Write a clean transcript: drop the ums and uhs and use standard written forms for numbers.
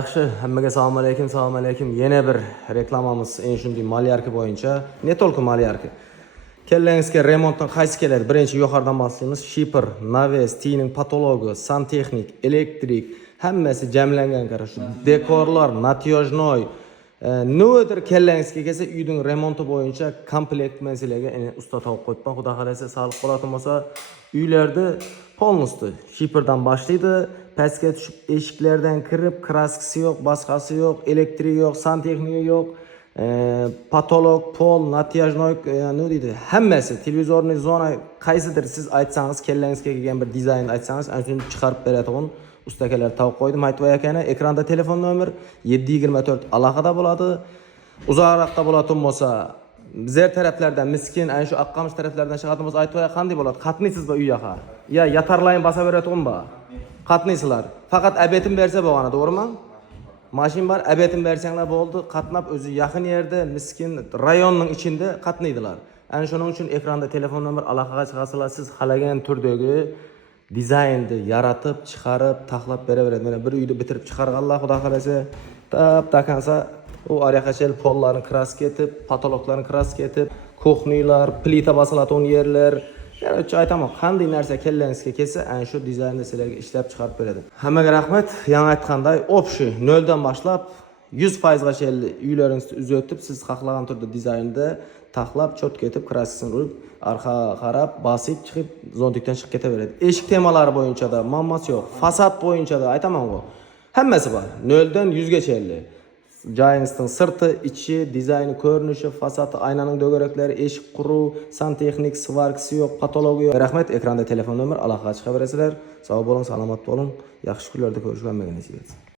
Yaxshi, hammaga assalomu alaykum, assalomu alaykum. Yana bir reklamamiz shunday malyarka bo'yicha. Ne tolku malyarka. Kellangizga remontdan qaysi keladi? Birinchi yuqoridan boshlaymiz. Shipper, naves, tining patologi, santexnik, elektrik hammasi jamlangan qarash. Dekorlar, natyojnoy, nodir kellangizga kelsa uyning remonti bo'yicha komplekt masalaga usta topib qo'yibman. Xudo xolasa sog'liq bo'ladigan bo'lsa, uylarda polnosti shipperdan boshlaydi. Pastga tushib eshiklardan kirib, kraskasi yo'q, boshqasi yo'q, elektriki yo'q, santexnika yo'q, patolog, pol, natyajnoy, nima deydi? Hammasi televizorning zona qaysidir siz aytsangiz, kellangizga kelgan bir dizayn aytsangiz, ana shuni chiqarib beradigan ustakalar tavib qo'ydim. Aytvoy akani, ekranda telefon nomer 724 alohida bo'ladi. Uzoqroqda bo'ladigan bo'lsa, bizlar taraflardan miskin, ana shu Aqqamish taraflardan chiqadigan bo'lsa, aytvoy qanday bo'ladi? Qatnaysizmi uy yoqqa? Ya yatarlayin basa beradiganmi? Qatnaysizlar. Faqat abetim bersa bo'lgani, to'g'rimi? Mashin bor, abetim bersanglar bo'ldi. Qatnab o'zi yaqin yerda, miskin rayonning ichida qatnaydilar. Ana shuning uchun ekranda telefon nomer aloqaga chiqasizlar. Siz xalagan turdagi dizaynni yaratib, chiqarib, taxlab beraveradi. Mana bir uyni bitirib chiqarganlar, xudo xolasa, takansa u ariqachel pollarni kraska etib, patologlarni kraska etib, kuxnilar, plita bosiladigan yerlar, yani aytaman, qanday narsa kellangizga kelsa, ana shu dizaynni sizlarga ishlab chiqarib beradi. Hammaga rahmat. Yana aytganday, общий 0 dan boshlab 100% gacha uylaringizni uzatib, siz xohlagan turda dizaynda taxlab, cho'tga etib, kraskasini urib, arqa qarab, bosib chiqib, zondikdan chiqib ketaveradi. Eshik temalari bo'yicha da muammosi yo'q. Fasad bo'yicha da aytaman-ku, hammasi bor. 0 dan 100 gacha. Joyingizning sirti, ichi, dizayni, ko'rinishi, fasadi, aynaning do'garaklari, eshik quruv, santexnik, svarkasi yo'q, patologi yo'q. Rahmat, ekranda telefon nomer aloqaga chiqaverasizlar. Sog' bo'ling, salomat bo'ling. Yaxshi kunlarda ko'rishib hammaga nasib etsin.